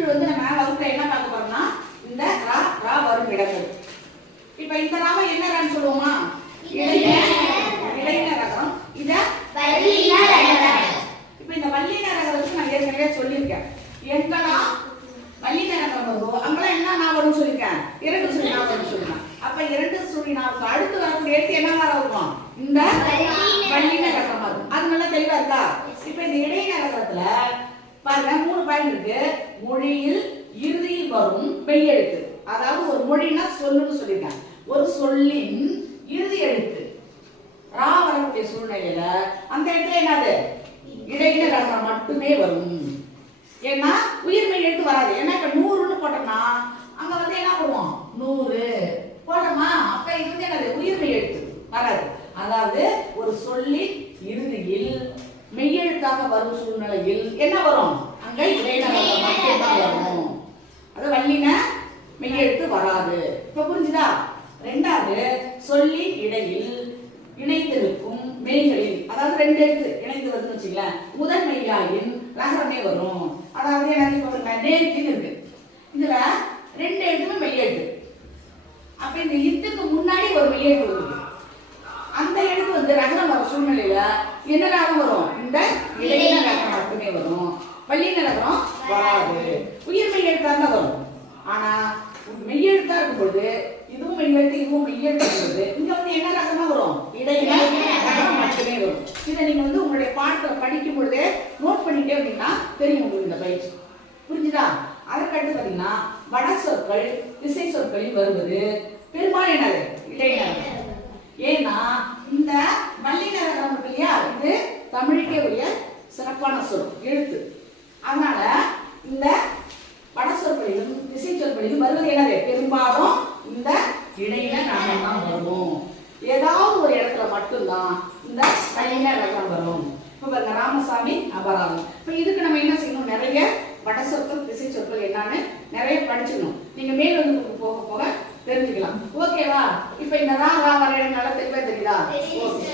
இன்று வந்து நம்ம வகுப்புல என்ன பார்க்க போறோம்னா இந்த ரா ரா வரும் இடங்கள் இப்ப இந்த ராவை என்ன ரான்னு சொல்லுவோமா? இளைய இடையின ரகம் இத இப்ப இந்த வல்லின வந்து நான் ஏற்கனவே சொல்லியிருக்கேன். எங்கெல்லாம் வல்லின ரகம் வருதோ அங்கெல்லாம் என்ன நான் வரும்னு சொல்லியிருக்கேன்? இரண்டு சுழி நான் வரும்னு சொல்லிருக்கேன் அப்ப இரண்டு சுழி நான் அடுத்து வரக்கூடிய எழுத்து என்ன மாதிரி இருக்கும் இந்த வல்லின ரகம் வரும் அது நல்லா தெளிவா இருக்கா? இப்ப இந்த இடையின ரகத்துல பாருங்க மூணு பாயிண்ட் இருக்கு. மொழியில் இறுதியில் வரும் மெய்யெழுத்து அதாவது ஒரு மொழினா சொல்லுன்னு சொல்லியிருக்காங்க. ஒரு சொல்லின் இறுதி எழுத்து. ரா வரக்கூடிய சூழ்நிலையில அந்த இடத்துல என்னது? இடையில ரகம் மட்டுமே வரும். ஏன்னா உயிர்மெய் எழுத்து வராது. ஏன்னா இப்ப நூறுன்னு போட்டோம்னா அங்க வந்து என்ன பண்ணுவோம் நூறு. போட்டோமா அப்ப இது வந்து என்னது? உயிர்மெய் எழுத்து. வராது. அதாவது ஒரு சொல்லின் இறுதியில் மெய்யெழுத்தாக வரும் சூழ்நிலையில் என்ன வரும்? அங்கே இடையின மட்டும்தான் வரும். அது வள்ளின மெய்யெழுத்து வராது. இப்ப புரிஞ்சுதா? ரெண்டாவது சொல்லி இடையில் இணைந்திருக்கும் மெய்களில் அதாவது ரெண்டு எழுத்து இணைந்து வருதுன்னு வச்சுக்கலாம் முதல் மெய்யாயின் ரகரமே வரும். அதாவது எனக்கு நேர்த்தின்னு இருக்கு. இதுல ரெண்டு எழுத்துமே மெய்யெழுத்து. அப்ப இந்த இத்துக்கு முன்னாடி ஒரு மெய்யெழுத்து வருது அந்த எழுத்து வந்து ரகரம் வர சூழ்நிலையில என்ன ரகம் வரும்? இந்த இடையின ரகம் மட்டுமே வரும். பள்ளி நகரம் வராது. உயிர் மெய்யெழுத்தா தான் வரும். ஆனா மெய்யெழுத்தா இருக்கும்போது இதுவும் மெய்யெழுத்து இதுவும் மெய்யெழுத்து இருக்கும்போது இங்க வந்து என்ன ரகமா வரும்? இடையில ரகம் மட்டுமே வரும். இதை நீங்க வந்து உங்களுடைய பாட்டை படிக்கும் பொழுதே நோட் பண்ணிட்டே அப்படின்னா தெரியும் உங்களுக்கு இந்த பயிற்சி. புரிஞ்சுதா? அதற்கடுத்து பார்த்தீங்கன்னா வட சொற்கள் திசை சொற்களில் வருவது பெரும்பாலும் என்னது? இடையில ஏன்னா இந்த தப்பான சொல் எழுத்து. அதனால இந்த வட சொற்களிலும் திசை சொற்களிலும் வருவது என்னது? பெரும்பாலும் இந்த இடையில ரகம் தான் வரும். ஏதாவது ஒரு இடத்துல மட்டும்தான் இந்த இடையின ரகம் வரும். இப்ப பாருங்க ராமசாமி அபராதம். இப்ப இதுக்கு நம்ம என்ன செய்யணும்? நிறைய வட சொற்கள் திசை சொற்கள் என்னன்னு நிறைய படிச்சுக்கணும் நீங்க மேல் வந்து போக போக தெரிஞ்சுக்கலாம். ஓகேவா இப்ப இந்த ரா ரா வர நல்லா தெளிவா தெரியுதா? ஓகே